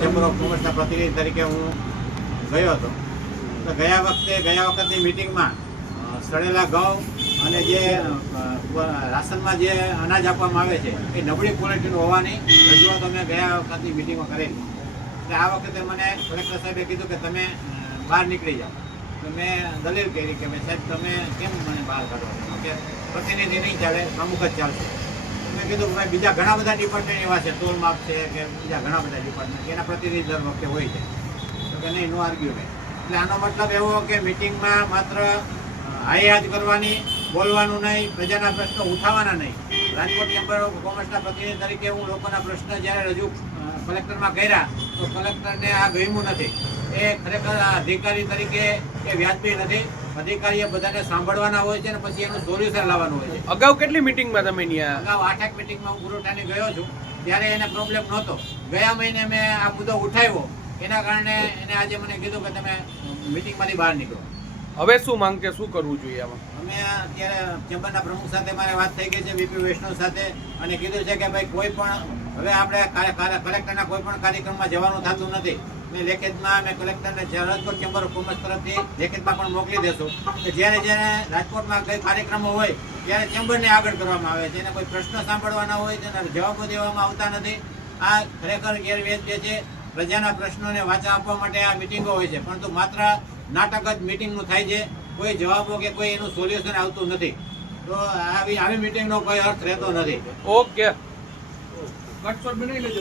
Chamber of કોમર્સના પ્રતિનિધિ તરીકે હું ગયો હતો. તો ગયા વખતે, ગયા વખતની મિટિંગમાં સડેલા ઘઉં અને જે રાશનમાં જે અનાજ આપવામાં આવે છે, એ નબળી ક્વોલિટીનું હોવાની રજૂઆત અમે ગયા વખતની મિટિંગમાં કરેલી. એટલે આ વખતે મને કલેક્ટર સાહેબે કીધું કે તમે બહાર નીકળી જાઓ. તો મેં દલીલ કરી કે, ભાઈ સાહેબ, તમે કેમ મને બહાર કાઢો? કે પ્રતિનિધિ નહીં ચાલે પ્રમુખ જ ચાલશે. કીધું કે બીજા ઘણા બધા ડિપાર્ટમેન્ટ એવા છે તોલ માપ છે કે બીજા ઘણા બધા ડિપાર્ટમેન્ટ એના પ્રતિનિધિ દર વખતે હોય છે. તો કે નહીં, નો આર્ગ્યુમેન્ટ એટલે આનો મતલબ એવો કે મિટિંગમાં માત્ર હાઈયાજ કરવાની, બોલવાનું નહીં, પ્રજાના પ્રશ્નો ઉઠાવવાના નહીં. રાજકોટ ચેમ્બર ઓફ કોમર્સના પ્રતિનિધિ તરીકે હું લોકોના પ્રશ્ન જ્યારે રજૂ કલેક્ટરમાં કર્યા, તો કલેક્ટરને આ ગમ્યું નથી. એ ખરેખર અધિકારી તરીકે એ વ્યાજબી નથી. અધિકારીએ બધાને સાંભળવાના હોય છે અને પછી એનું સોલ્યુશન લાવવાનું હોય છે. અગાઉ કેટલી મિટિંગમાં તમે ત્યાં અગાઉ આઠ મિટિંગમાં હું પુરોઠાને ગયો છું. ત્યારે એને પ્રોબ્લેમ નહોતો. ગયા મહિને મેં આ મુદ્દો ઉઠાવ્યો. એના કારણે એને આજે મને કીધું કે તમે મિટિંગમાંથી બહાર નીકળો. હવે શું માંગ કે શું કરવું જોઈએ આમાં? અમે અત્યારે ચેમ્બરના પ્રમુખ સાથે મારે વાત થઈ ગઈ છે બીપી વૈષ્ણવ સાથે, અને કીધું છે કે ભાઈ કોઈ પણ, હવે આપણે કલેક્ટરના કોઈ પણ કાર્યક્રમમાં જવાનું થતું નથી. મેં લેખિતમાં અમે કલેક્ટરને રાજકોટ ચેમ્બર ઓફ કોમર્સ તરફથી લેખિતમાં પણ મોકલી દેશું કે જ્યારે જ્યારે રાજકોટમાં કઈ કાર્યક્રમો હોય, ત્યારે ચેમ્બરને આગળ કરવામાં આવે. છે એને કોઈ પ્રશ્ન સાંભળવાના હોય, તેના જવાબો દેવામાં આવતા નથી. આ ખરેખર ગેરવ્યાજબી છે. પ્રજાના પ્રશ્નોને વાચા આપવા માટે આ મિટિંગો હોય છે. પરંતુ માત્ર નાટક જ મિટિંગનું થાય છે. કોઈ જવાબો કે કોઈ એનું સોલ્યુશન આવતું નથી. તો આવી આવી મિટિંગનો કોઈ અર્થ રહેતો નથી. ઓકે